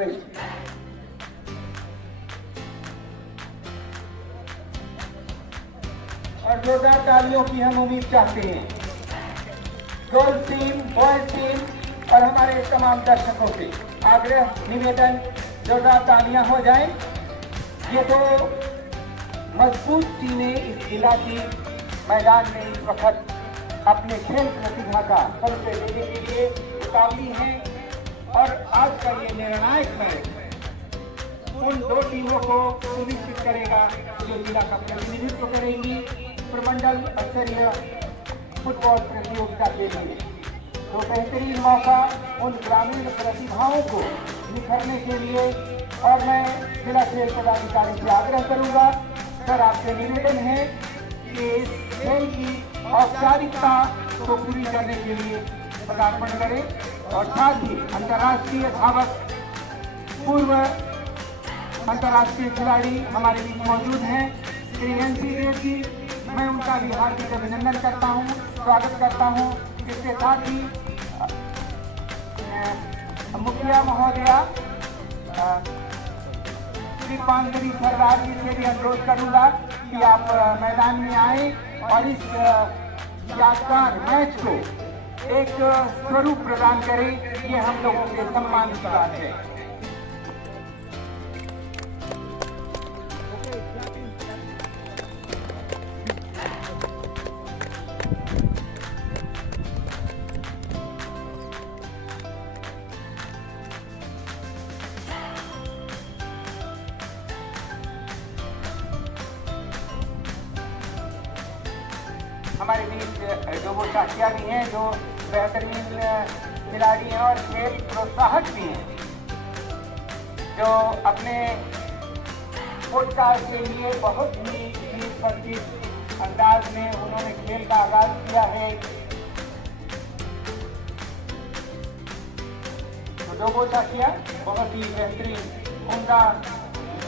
करें। और जोरदार तालियों की हम उम्मीद चाहते हैं गर्ल्स टीम, बॉयज टीम और हमारे तमाम दर्शकों से आग्रह निवेदन, जोरदार तालियां हो जाएं। ये तो मजबूत टीमें इस जिला की मैदान में इस वक्त अपने खेल प्रतिभा का परिचय देने के लिए उतावली हैं और आज का ये निर्णायक मैच उन दो टीमों को सुनिश्चित करेगा जो जिला का प्रतिनिधित्व करेंगी प्रमंडल स्तरीय फुटबॉल प्रतियोगिता के लिए। तो बेहतरीन मौका उन ग्रामीण प्रतिभाओं को निखरने के लिए और मैं जिला खेल पदाधिकारी से आग्रह करूंगा, सर आपसे निवेदन है कि इस खेल की औपचारिकता को पूरी करने के लिए पदार्पण करें और साथ ही अंतर्राष्ट्रीय धावक, पूर्व अंतर्राष्ट्रीय खिलाड़ी हमारे बीच मौजूद हैं श्री NC देव जी, मैं उनका भी हार्दिक अभिनंदन करता हूं, स्वागत करता हूं। इसके साथ ही मुखिया महोदया श्री पांगरी सरदार जी से भी अनुरोध करूंगा कि आप मैदान में आए और इस यादगार मैच को एक स्वरूप प्रदान करें। ये हम लोगों के सम्मान की बात है। हमारे बीच जो वो साथिया भी हैं जो बेहतरीन खिलाड़ी हैं और खेल प्रोत्साहक भी हैं, जो अपने फुटबॉल के लिए बहुत ही प्रतिष्ठित अंदाज में उन्होंने खेल का आगाज किया है। तो जो वो साथिया बहुत ही बेहतरीन, उनका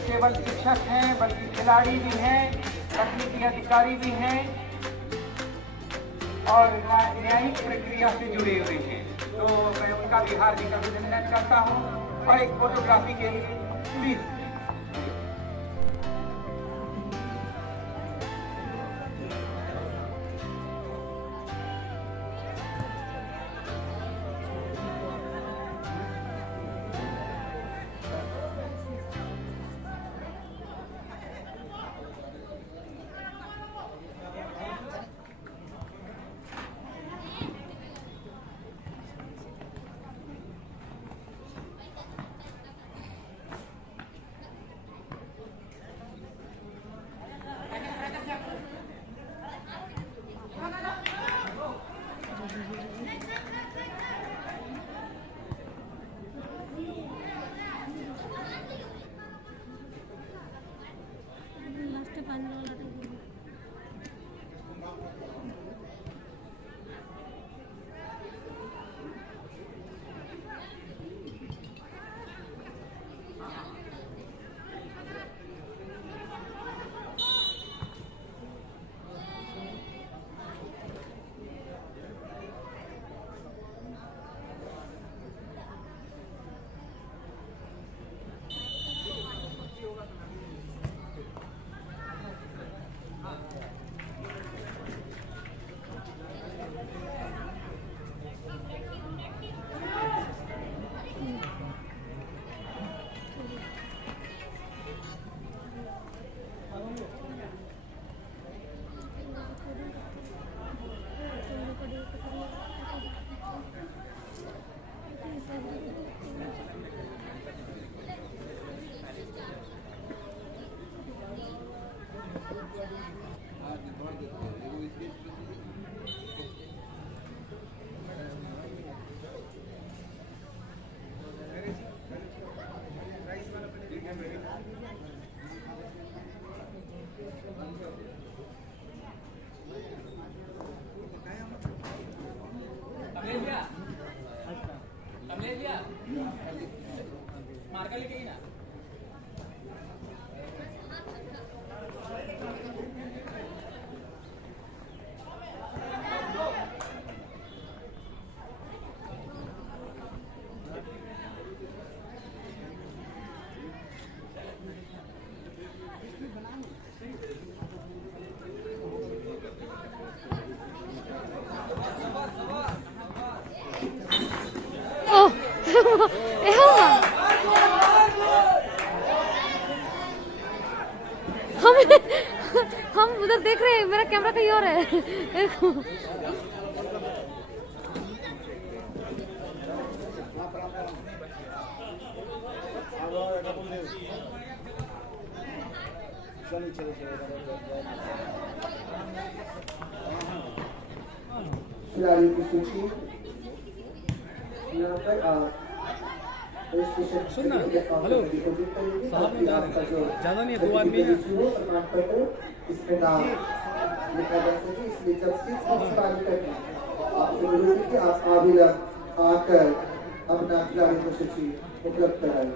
केवल शिक्षक हैं बल्कि खिलाड़ी भी हैं, तकनीकी अधिकारी भी हैं और न्यायिक प्रक्रिया से जुड़े हुए हैं। तो मैं उनका भी हार्दिक अभिनंदन करता हूं और एक फोटोग्राफी के लिए प्लीज। मार्का लेके ही ना उधर देख रहे हैं, मेरा कैमरा कहीं और है। खिलाड़ी की सूची यहाँ पर सुनना, हेलो साहब में जा रहे हैं, ज़्यादा नहीं है, 2 आदमी हैं। प्रमाण पत्र इसमें नाम लिखा जा सके, इसलिए जब से कार्य करना आपसे विनती कि आप आवेदन आकर अपना खिलाड़ी की सूची उपलब्ध कराएं।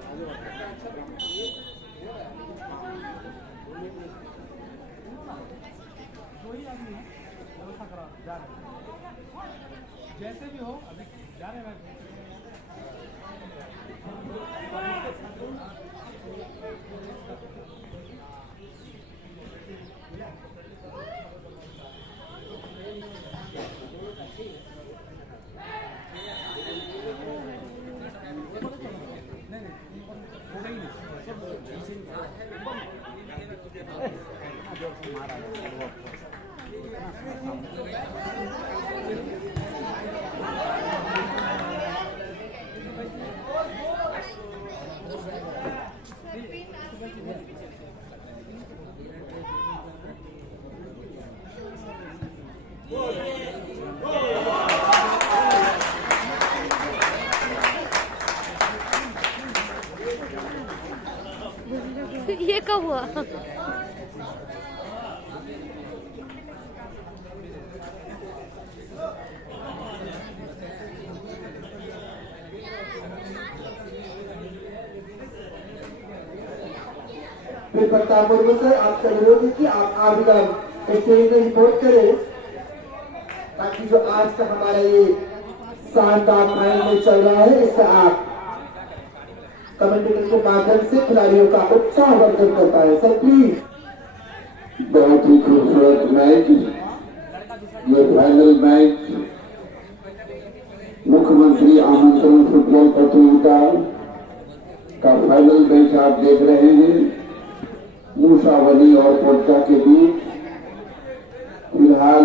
जैसे भी हो अभी जा रहे हैं। ये कब हुआ? फिर प्रताप मुर्मू सर, आपसे अनुरोध है कि आप आवेदन स्टेज में रिपोर्ट करें, ताकि जो आज का हमारा ये शानदार फाइनल में चल रहा है, इससे आप कमेंटेटर के माध्यम से खिलाड़ियों का उत्साह वर्धन कर पाए। Sir please. बहुत ही खूबसूरत मैच, ये फाइनल मैच मुख्यमंत्री आमंत्रण फुटबॉल प्रतियोगिता का फाइनल मैच आप देख रहे हैं, मूसावली और पोटका के बीच। फिलहाल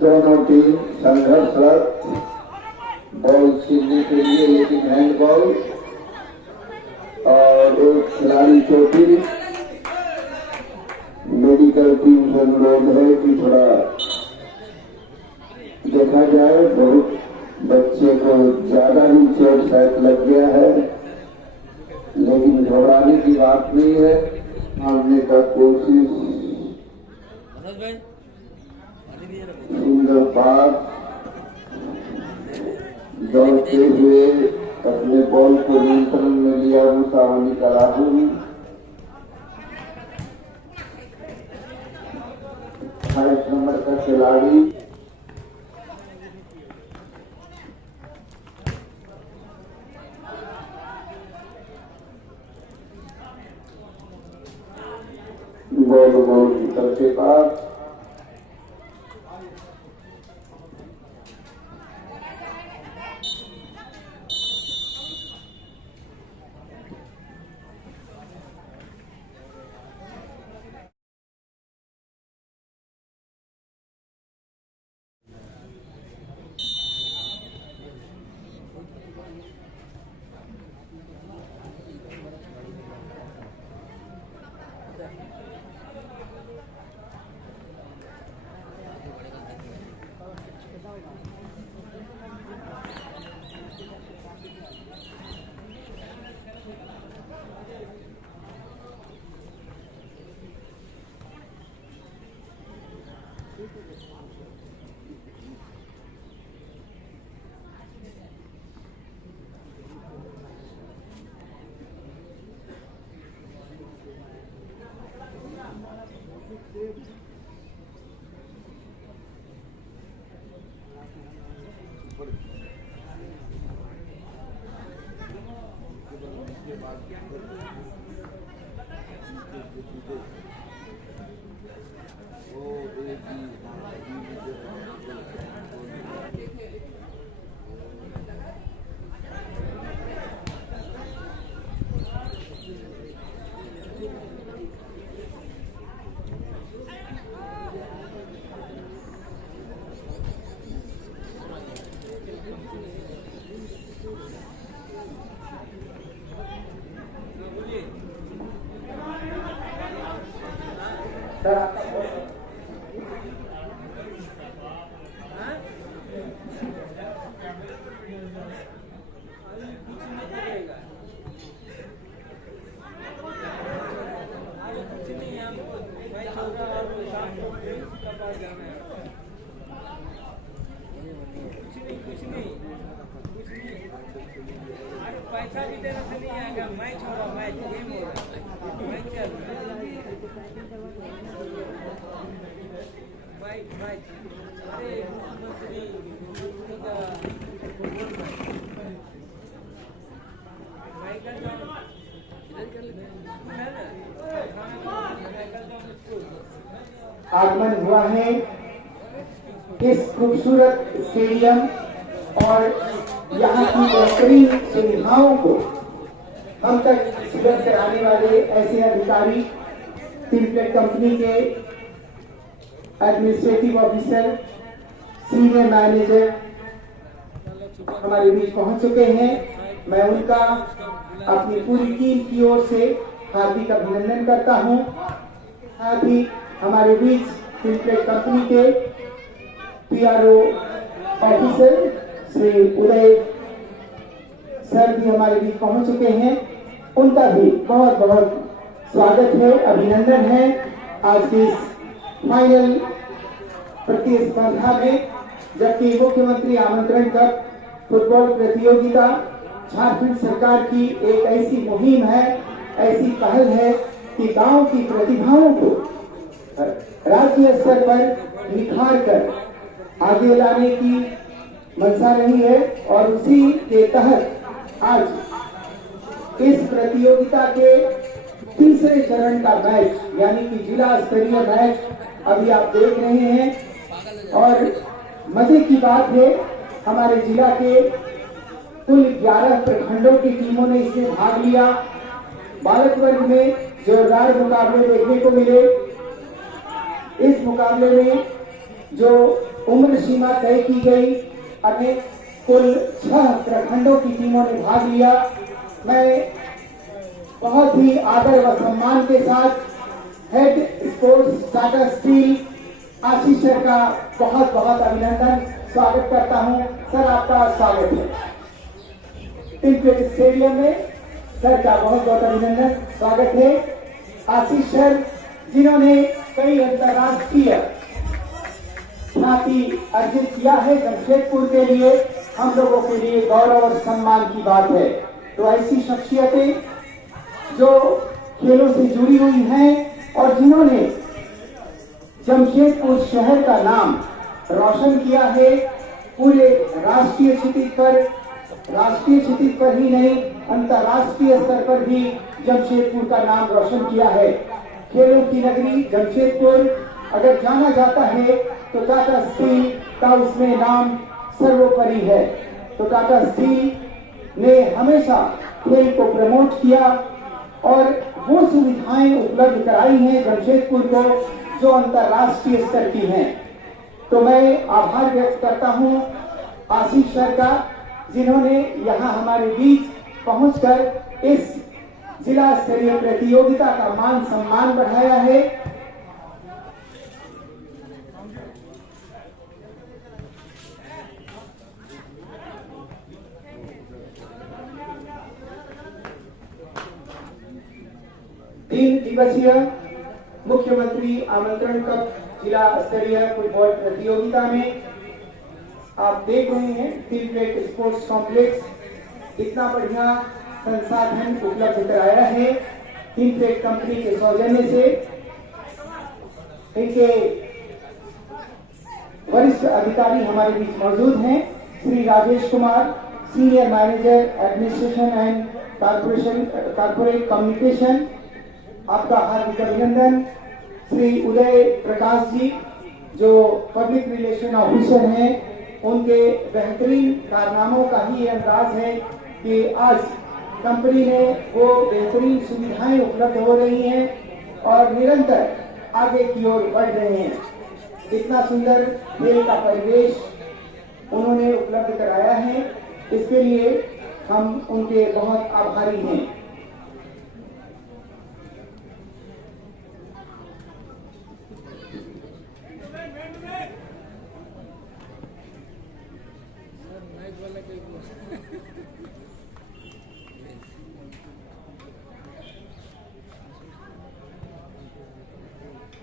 दोनों टीम संघर्षरत बॉल छीनने के लिए, लेकिन हैंडबॉल और एक खिलाड़ी चोटी। मेडिकल टीम से अनुरोध है कि थोड़ा देखा जाए, बहुत बच्चे को ज्यादा ही चोट शायद लग गया है, लेकिन घबराने की बात नहीं है, मारने का कोशिश। सुंदर पार दौड़ते हुए अपने बॉल को नियंत्रण में लिया मूसावली का राहुल। 28 नंबर का खिलाड़ी बॉल की तरफ के पास कुछ नहीं अरे पैसा भी देना से नहीं आएगा। मैच हो रहा, मैच गेम हो रहा, मैच चल रहा है, मैच अरे मुख्यमंत्री आगमन हुआ है इस खूबसूरत स्टेडियम और यहाँ की बेहतरीन सुविधाओं को हम तक सुलभ कराने वाले ऐसे अधिकारी, टिमप्लेट कंपनी के एडमिनिस्ट्रेटिव ऑफिसर, सीनियर मैनेजर हमारे बीच पहुंच चुके हैं। मैं उनका अपनी पूरी टीम की ओर से हार्दिक अभिनंदन करता हूं। साथ ही हमारे बीच टिमप्लेट कंपनी के PRO officer Shri Uday sir भी हमारे बीच पहुंच चुके हैं। उनका भी बहुत बहुत स्वागत है, अभिनंदन है आज की इस फाइनल प्रतिस्पर्धा में। जबकि मुख्यमंत्री आमंत्रण कप फुटबॉल प्रतियोगिता झारखंड सरकार की एक ऐसी मुहिम है, ऐसी पहल है कि गांव की प्रतिभाओं को राज्य स्तर पर निखार कर आगे लाने की मंशा रही है। और उसी के तहत आज इस प्रतियोगिता के तीसरे चरण का मैच यानी कि जिला स्तरीय मैच अभी आप देख रहे हैं। और मजे की बात है, हमारे जिला के कुल 11 प्रखंडों की टीमों ने इसमें भाग लिया। बालक वर्ग में जोरदार मुकाबले देखने को मिले। इस मुकाबले में जो उम्र सीमा तय की गई, अनेक कुल 6 प्रखंडों की टीमों ने भाग लिया। मैं बहुत ही आदर व सम्मान के साथ हेड स्पोर्ट्स टाटा स्टील आशीष सर का बहुत बहुत अभिनंदन स्वागत करता हूं। सर आपका स्वागत है टिमप्लेट स्टेडियम में। सर का बहुत बहुत अभिनंदन स्वागत है। आशीष सर जिन्होंने कई अंतर्राष्ट्रीय ख्याति अर्जित किया है जमशेदपुर के लिए, हम लोगों के लिए गौरव और सम्मान की बात है। तो ऐसी शख्सियतें जो खेलों से जुड़ी हुई हैं और जिन्होंने जमशेदपुर शहर का नाम रोशन किया है पूरे राष्ट्रीय क्षितिज पर ही नहीं अंतर्राष्ट्रीय स्तर पर भी जमशेदपुर का नाम रोशन किया है। खेलों की नगरी जमशेदपुर अगर जाना जाता है तो टाटा स्टील का उसमें नाम सर्वोपरि है। तो टाटा स्टील ने हमेशा खेल को प्रमोट किया और वो सुविधाएं उपलब्ध कराई हैं जमशेदपुर को जो अंतर्राष्ट्रीय स्तर की हैं। तो मैं आभार व्यक्त करता हूं आशीष सर का, जिन्होंने यहां हमारे बीच पहुंचकर इस जिला स्तरीय प्रतियोगिता का मान सम्मान बढ़ाया है। तीन दिवसीय मुख्यमंत्री आमंत्रण कप जिला स्तरीय फुटबॉल प्रतियोगिता में आप देख रहे हैं टिमप्लेट स्पोर्ट्स कॉम्प्लेक्स इतना बढ़िया संसाधन उपलब्ध कराया है टिमप्लेट कंपनी के सौजन्य से। इनके वरिष्ठ अधिकारी हमारे बीच मौजूद हैं। Shri Rajesh Kumar, senior manager administration and corporate communication, आपका हार्दिक अभिनंदन। श्री उदय प्रकाश जी जो पब्लिक रिलेशन ऑफिसर हैं, उनके बेहतरीन कारनामों का ही ये अंदाज है कि आज कंपनी में वो बेहतरीन सुविधाएं उपलब्ध हो रही हैं और निरंतर आगे की ओर बढ़ रहे हैं। इतना सुंदर खेल का परिवेश उन्होंने उपलब्ध कराया है, इसके लिए हम उनके बहुत आभारी हैं।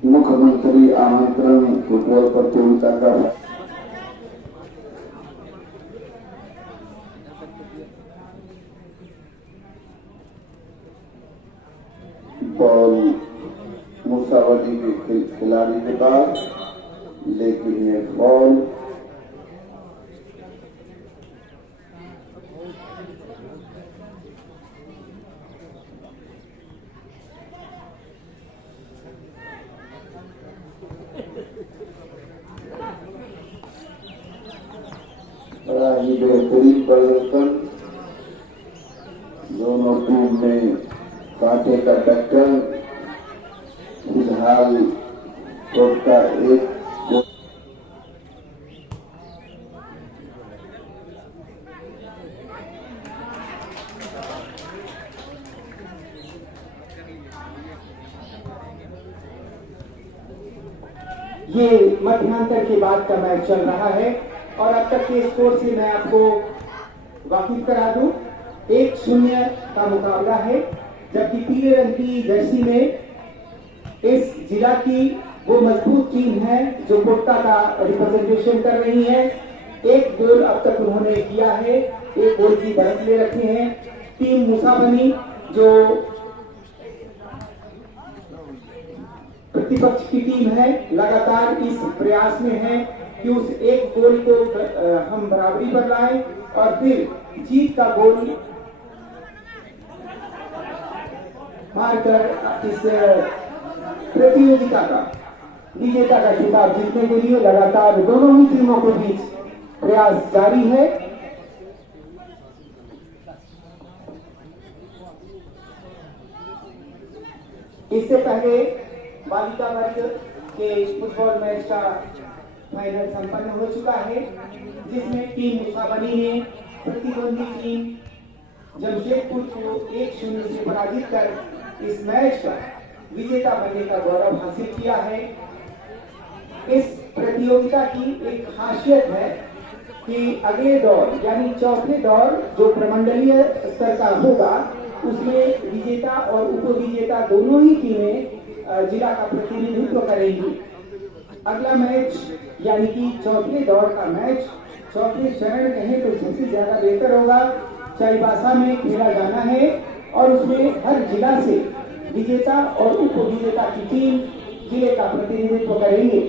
मुख्यमंत्री मंत्री आमंत्रण फुटबॉल प्रतियोगिता का बॉल मुसावली के खिलाड़ी के पास, लेकिन ये बॉल बड़ा ही बेहतरीन प्रदर्शन, दोनों टीम में कांटे का टक्कर। फिलहाल कोर्ट का एक ये मध्यांतर के बाद का मैच चल रहा है और अब तक के स्कोर से मैं आपको वाकिफ करा दूं। 1-0 का मुकाबला है, जबकि पीले रंग की जर्सी में इस जिला की वो मजबूत टीम है जो कोटा का रिप्रेजेंटेशन कर रही है। एक गोल अब तक उन्होंने किया है, एक गोल की बढ़त ले रखी है। टीम मुसाबनी जो प्रतिपक्ष की टीम है, लगातार इस प्रयास में है कि उस एक गोल को हम बराबरी पर लाएं और फिर जीत का गोल मारकर इस प्रतियोगिता का विजेता का खिताब जीतने के लिए लगातार दोनों ही टीमों के बीच प्रयास जारी है। इससे पहले बालिका वर्ग के फुटबॉल मैच का फाइनल संपन्न हो चुका है, जिसमें टीम मुसाबनी ने प्रतिद्वंदी टीम जमशेदपुर को 1-0 से पराजित कर इस मैच का विजेता बनने का गौरव हासिल किया है। इस प्रतियोगिता की एक खासियत है कि अगले दौर यानी चौथे दौर जो प्रमंडलीय स्तर का होगा, उसमें विजेता और उपविजेता दोनों ही टीमें जिला का प्रतिनिधित्व करेंगी। अगला मैच यानी कि चौथे दौर का मैच, चौथे चरण कहें तो सबसे ज्यादा बेहतर होगा, चाईबासा में खेला जाना है और उसमें हर जिला से विजेता और उपविजेता की टीम जिले का प्रतिनिधित्व करेंगे।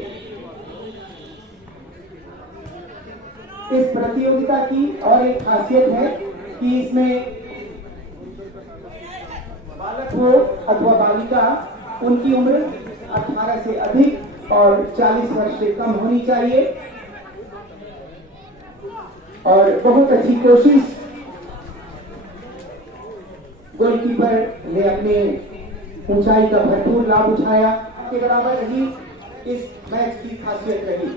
इस प्रतियोगिता की और एक खासियत है कि इसमें बालक हो अथवा बालिका, उनकी उम्र 18 से अधिक और 40 वर्ष से कम होनी चाहिए। और बहुत अच्छी कोशिश गोलकीपर ने अपने ऊंचाई का भरपूर लाभ उठाया, के बराबर ही इस मैच की खासियत रही।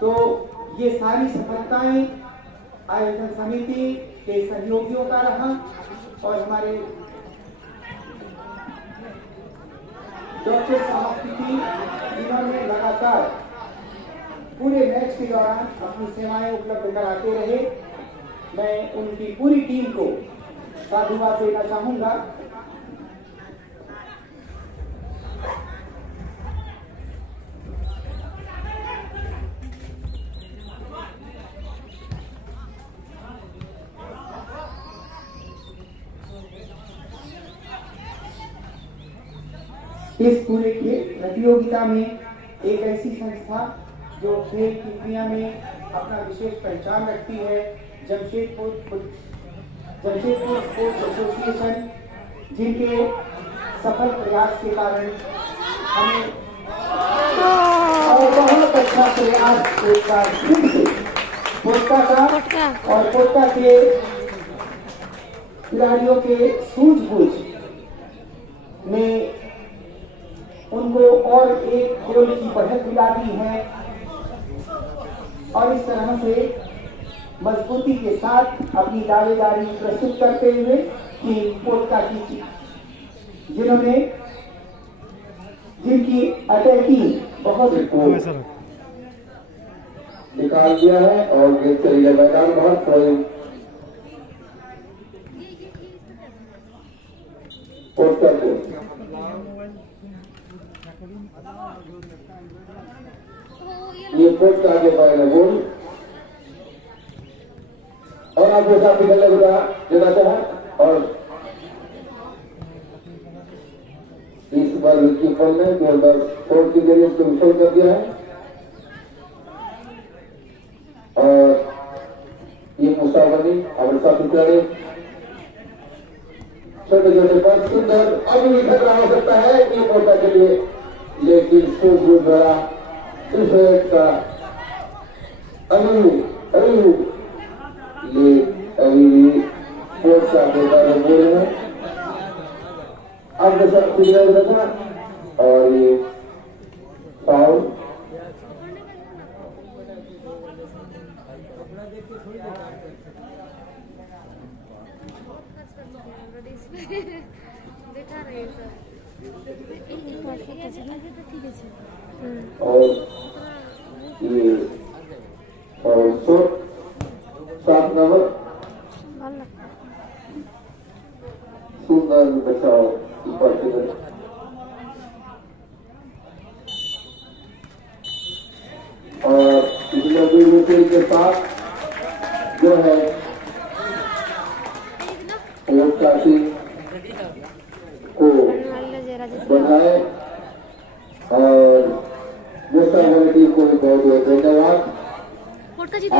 तो ये सारी सफलताएं आयोजन समिति के सहयोगियों का रहा और हमारे डॉक्टर साहब की टीम, जिन्होंने लगातार पूरे मैच के दौरान अपनी सेवाएं उपलब्ध कराते रहे। मैं उनकी पूरी टीम को साधुवाद देना चाहूंगा। इस पूरे प्रतियोगिता में एक ऐसी संस्था जो खेल की दुनिया में अपना विशेष पहचान रखती है, जमशेदपुर स्पोर्ट्स एसोसिएशन, जिनके सफल प्रयास के कारण हमें और बहुत अच्छा प्रयास एक बार फिर से कोटा का और कोटा के खिलाड़ियों के सूझबूझ ने उनको और एक गोल की बढ़त दिला दी है और इस तरह से मजबूती के साथ अपनी दावेदारी प्रस्तुत करते हुए टीम कोटा की जिनकी अटैकिंग बहुत निकाल दिया है और गेंद चली गई मैदान बहुत कोटा को ये कोर्ट का आगे पड़ेगा गोल और आपके साथ निकलने देना चाहे और इस बार कीपर ने गोलदार कोर्ट की देरी उसको विफल कर दिया है और ये मुसावनी हमारे साथ खिलाड़ी छोटे छोटे बहुत सुंदर अभी भी खतरा हो सकता है ये कोटा के लिए लेकिन सूझबूझ भरा दूसरे का अभी कोर्ट का बेकार बोल है अब जैसा पिछले था और ये फाउल देखा रहे सर ठीक है और ये और 7 नंबर सुंदर बचाओ ऊपर की तरफ और पिछले के साथ जो है काशी को बनाए और मुस्ताफा टीम को बहुत बहुत धन्यवाद। कोर्ट का जीत